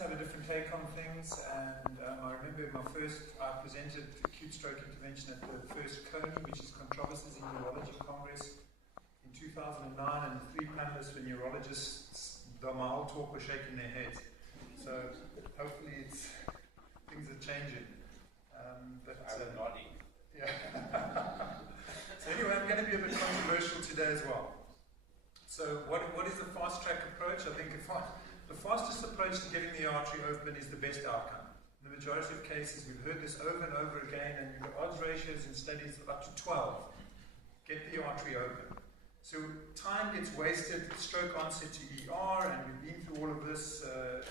have a different take on things, and I remember I presented acute stroke intervention at the first CONI, which is Controversies in Neurology Congress, in 2009, and the 3 panelists were neurologists. My whole talk was shaking their heads. So hopefully things are changing. I'm nodding. Yeah. So anyway, I'm going to be a bit controversial today as well. So what is the fast track approach? I think the fastest approach to getting the artery open is the best outcome. In the majority of cases, we've heard this over and over again, and you've got odds ratios in studies of up to 12. Get the artery open. So time gets wasted, stroke onset to ER, and we've been through all of this,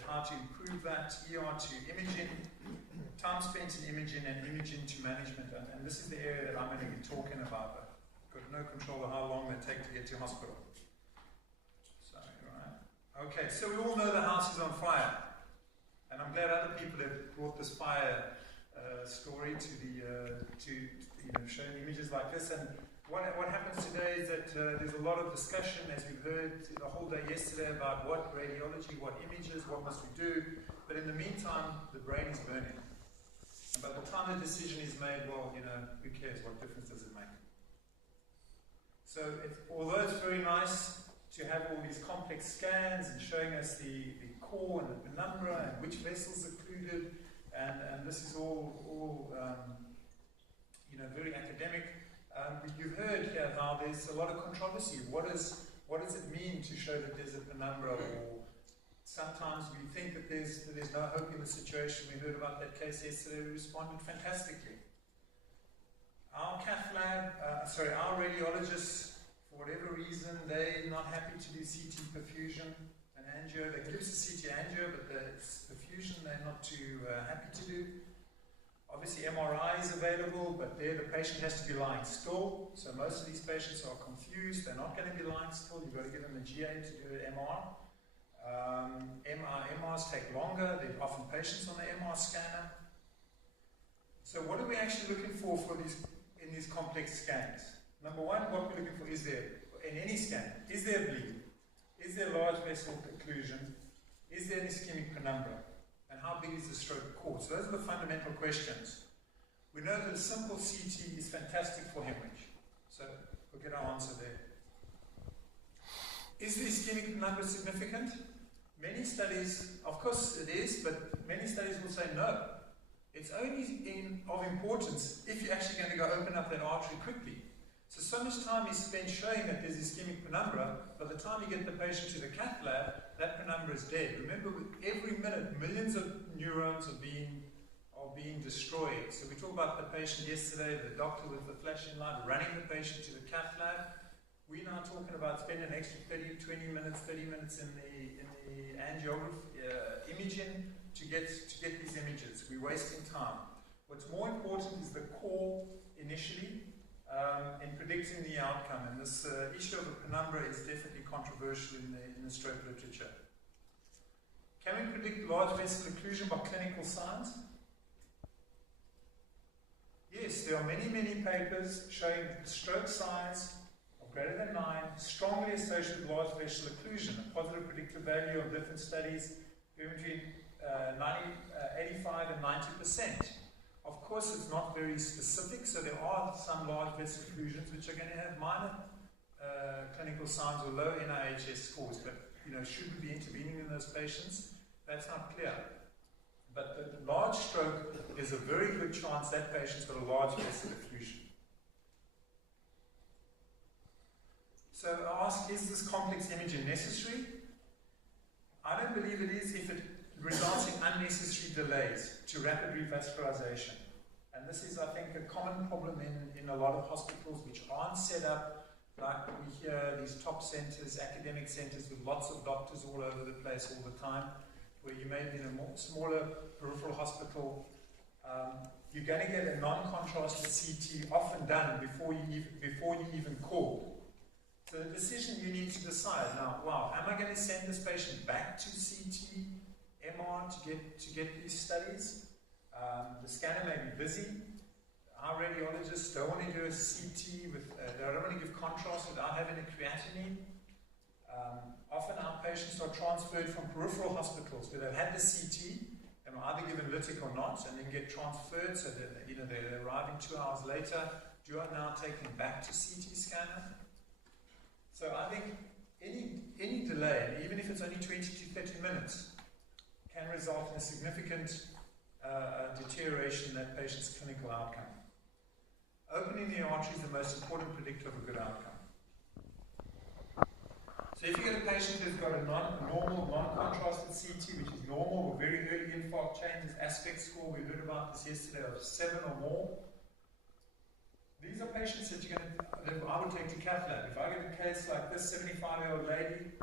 how to improve that, ER to imaging, time spent in imaging, and imaging to management. And this is the area that I'm going to be talking about. I've got no control of how long they take to get to hospital. Okay, so we all know the house is on fire, and I'm glad other people have brought this fire story to showing images like this. And what happens today is that there's a lot of discussion, as we've heard the whole day yesterday, about what radiology, what images, what must we do. But in the meantime, the brain is burning. And by the time the decision is made, well, who cares? What difference does it make? So although it's very nice to have all these complex scans and showing us the core and the penumbra and which vessels are occluded, and this is all very academic. You've heard here how there's a lot of controversy. What does it mean to show that there's a penumbra? Or sometimes we think that there's no hope in the situation. We heard about that case yesterday. We responded fantastically. Our cath lab, our radiologists, for whatever reason, they're not happy to do CT perfusion and angio. They give us a CT angio, but the perfusion they're not too happy to do. Obviously, MRI is available, but there the patient has to be lying still. So most of these patients are confused. They're not going to be lying still. You've got to give them a GA to do an MR. MRs take longer. There are often patients on the MR scanner. So what are we actually looking for in these complex scans? Number one, what we're looking for is there, in any scan, is there bleed? Is there large vessel occlusion? Is there an ischemic penumbra? And how big is the stroke core? So those are the fundamental questions. We know that a simple CT is fantastic for hemorrhage. So we'll get our answer there. Is the ischemic penumbra significant? Many studies, of course it is, but many studies will say no. It's only of importance if you're actually going to go open up that artery quickly. So much time is spent showing that there's ischemic penumbra. By the time you get the patient to the cath lab, that penumbra is dead. Remember, with every minute, millions of neurons are being destroyed. So we talked about the patient yesterday, the doctor with the flashing light running the patient to the cath lab. We're now talking about spending an extra 30 minutes in the angiography imaging to get these images. We're wasting time. What's more important is the core initially. In predicting the outcome, and this issue of a penumbra is definitely controversial in the stroke literature. Can we predict large vessel occlusion by clinical signs? Yes, there are many papers showing stroke size of greater than 9 strongly associated with large vessel occlusion, a positive predictive value of different studies between 85 and 90%. Of course, it's not very specific, so there are some large vessel occlusions which are going to have minor clinical signs or low NIHS scores, but should we be intervening in those patients? That's not clear. But the large stroke, there's a very good chance that patient's got a large vessel occlusion. So I ask, is this complex imaging necessary? I don't believe it is if it results in unnecessary delays to rapid revascularization. And this is, I think, a common problem in a lot of hospitals which aren't set up like we hear these top centers, academic centers with lots of doctors all over the place all the time, where you may be in a smaller peripheral hospital. You're going to get a non-contrasted CT often done before you even call. So the decision you need to decide now, wow, am I going to send this patient back to CT, MR to get these studies? The scanner may be busy. Our radiologists don't want to do a CT with, they don't want to give contrast without having a creatinine. Often our patients are transferred from peripheral hospitals where they've had the CT and are either given lytic or not, and then get transferred so that they're arriving 2 hours later. Do I now take them back to CT scanner? So I think any delay, even if it's only 20 to 30 minutes, can result in a significant deterioration in that patient's clinical outcome. Opening the artery is the most important predictor of a good outcome. So if you get a patient who's got a normal, non-contrasted CT, which is normal, with very early infarct changes, aspect score, we heard about this yesterday, of 7 or more, these are patients that I would take to cath lab. If I get a case like this 75-year-old lady,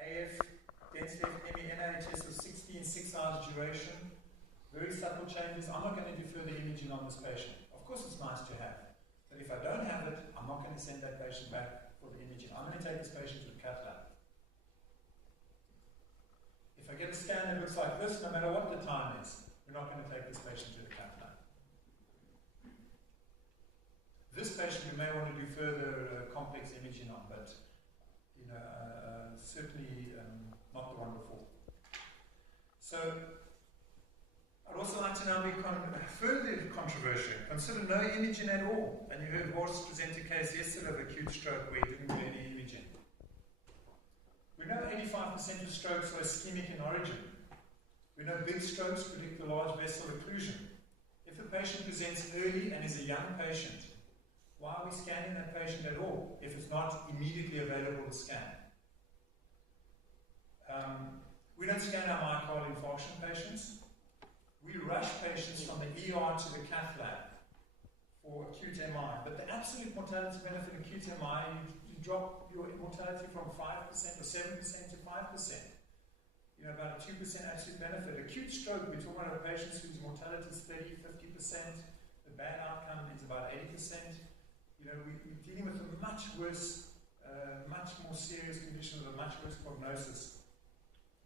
AF, density FME, NIHS of 16, 6 hours duration, very subtle changes, I'm not going to do further imaging on this patient. Of course it's nice to have, but if I don't have it, I'm not going to send that patient back for the imaging. I'm going to take this patient to the cath lab. If I get a scan that looks like this, no matter what the time is, we're not going to take this patient to the cath lab. This patient we may want to do further complex imaging on, but certainly not the one before. So I'd also like to now be further controversial. Consider no imaging at all. And you heard Horst present a case yesterday of acute stroke where he didn't do any imaging. We know 85% of strokes are ischemic in origin. We know big strokes predict the large vessel occlusion. If the patient presents early and is a young patient, why are we scanning that patient at all if it's not immediately available to scan? We don't scan our myocardial infarction patients. We rush patients from the ER to the cath lab for acute MI. But the absolute mortality benefit in acute MI, you drop your mortality from 5% or 7% to 5%. About a 2% absolute benefit. Acute stroke, we're talking about patients whose mortality is 30, 50%. The bad outcome is about 80%. We're dealing with a much worse, much more serious condition with a much worse prognosis.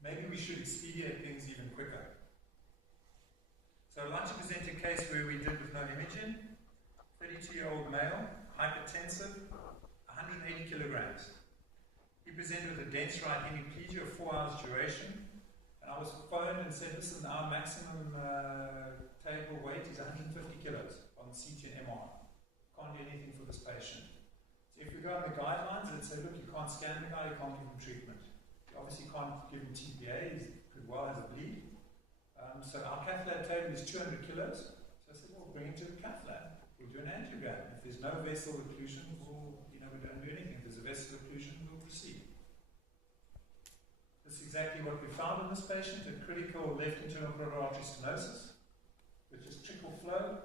Maybe we should expedite things even quicker. So I'd like to present a case where we did with no imaging. 32-year-old male, hypertensive, 180 kilograms. He presented with a dense right hemiplegia of 4 hours duration. And I was phoned and said, listen, our maximum table weight is 150 kilos on the CT and MR. Can't do anything for this patient. So if we go on the guidelines and say, look, you can't scan the guy, you can't give him treatment. You obviously can't give him TPA, he could well have a bleed. So our cath lab table is 200 kilos. So I said, well, bring him to the cath lab. We'll do an angiogram. If there's no vessel occlusion, we don't do anything. If there's a vessel occlusion, we'll proceed. This is exactly what we found in this patient, a critical left internal carotid artery stenosis, with just trickle flow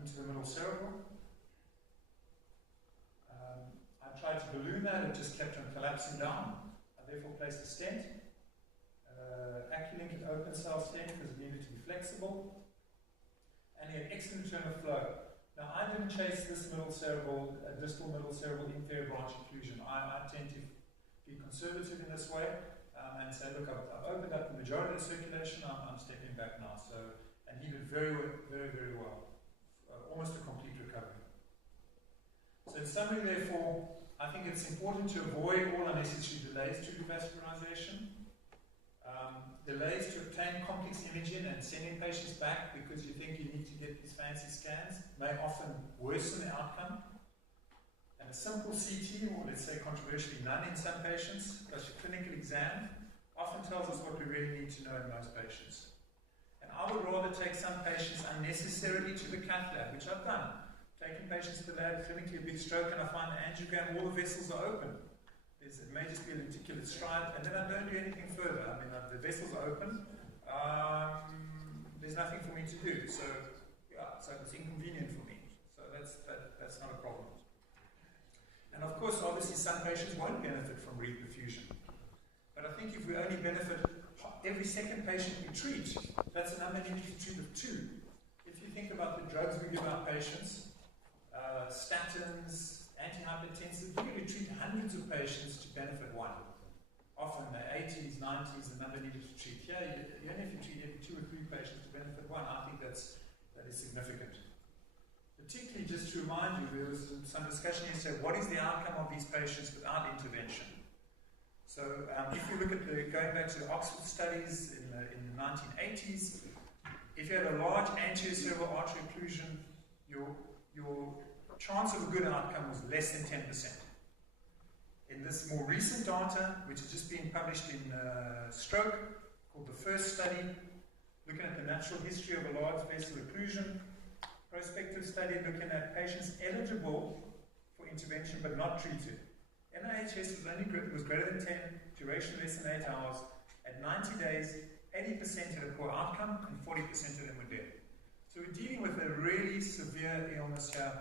into the middle cerebral. I tried to balloon that, it just kept on collapsing down. I therefore placed a stent. Acculink an open cell stent because it needed to be flexible. And he had excellent return of flow. Now I didn't chase this distal middle cerebral inferior branch occlusion. I tend to be conservative in this way and say, look, I've opened up the majority of the circulation, I'm stepping back now. And he did very, very, very well. Almost a complete recovery. So in summary, therefore, I think it's important to avoid all unnecessary delays to revascularization. Delays to obtain complex imaging and sending patients back because you think you need to get these fancy scans may often worsen the outcome. And a simple CT, or let's say controversially none in some patients, plus your clinical exam, often tells us what we really need to know in most patients. And I would rather take some patients unnecessarily to the cath lab, which I've done. Taking patients to the lab, clinically a big stroke, and I find the angiogram, all the vessels are open. It may just be a lenticular stride, and then I don't do anything further. I mean, the vessels are open. There's nothing for me to do. So, yeah, so it's inconvenient for me. So that's not a problem. And of course, obviously, some patients won't benefit from reperfusion. But I think if we only benefit every second patient we treat, that's a number needed to treat of 2. If you think about the drugs we give our patients, statins, antihypertensive, we really treat hundreds of patients to benefit 1. Often the 80s, 90s, the number needed to treat. Here, you only have to treat every 2 or 3 patients to benefit 1. I think that is significant. Particularly, just to remind you, there was some discussion yesterday, what is the outcome of these patients without intervention? So if you look at going back to the Oxford studies in the 1980s, if you had a large anterior cerebral artery occlusion, your chance of a good outcome was less than 10%. In this more recent data, which has just been published in Stroke, called the first study, looking at the natural history of a large vessel occlusion, prospective study looking at patients eligible for intervention but not treated. NIHS was greater than 10, duration less than 8 hours. At 90 days, 80% had a poor outcome and 40% of them were dead. So we're dealing with a really severe illness here,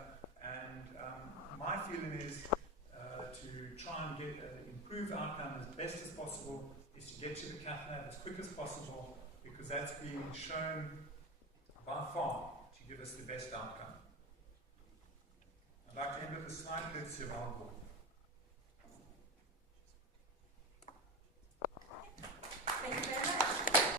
and my feeling is to try and get an improved outcome as best as possible is to get to the cath lab as quick as possible, because that's being shown by far to give us the best outcome. I'd like to end with a slide courtesy of Abelson. Thank you very much.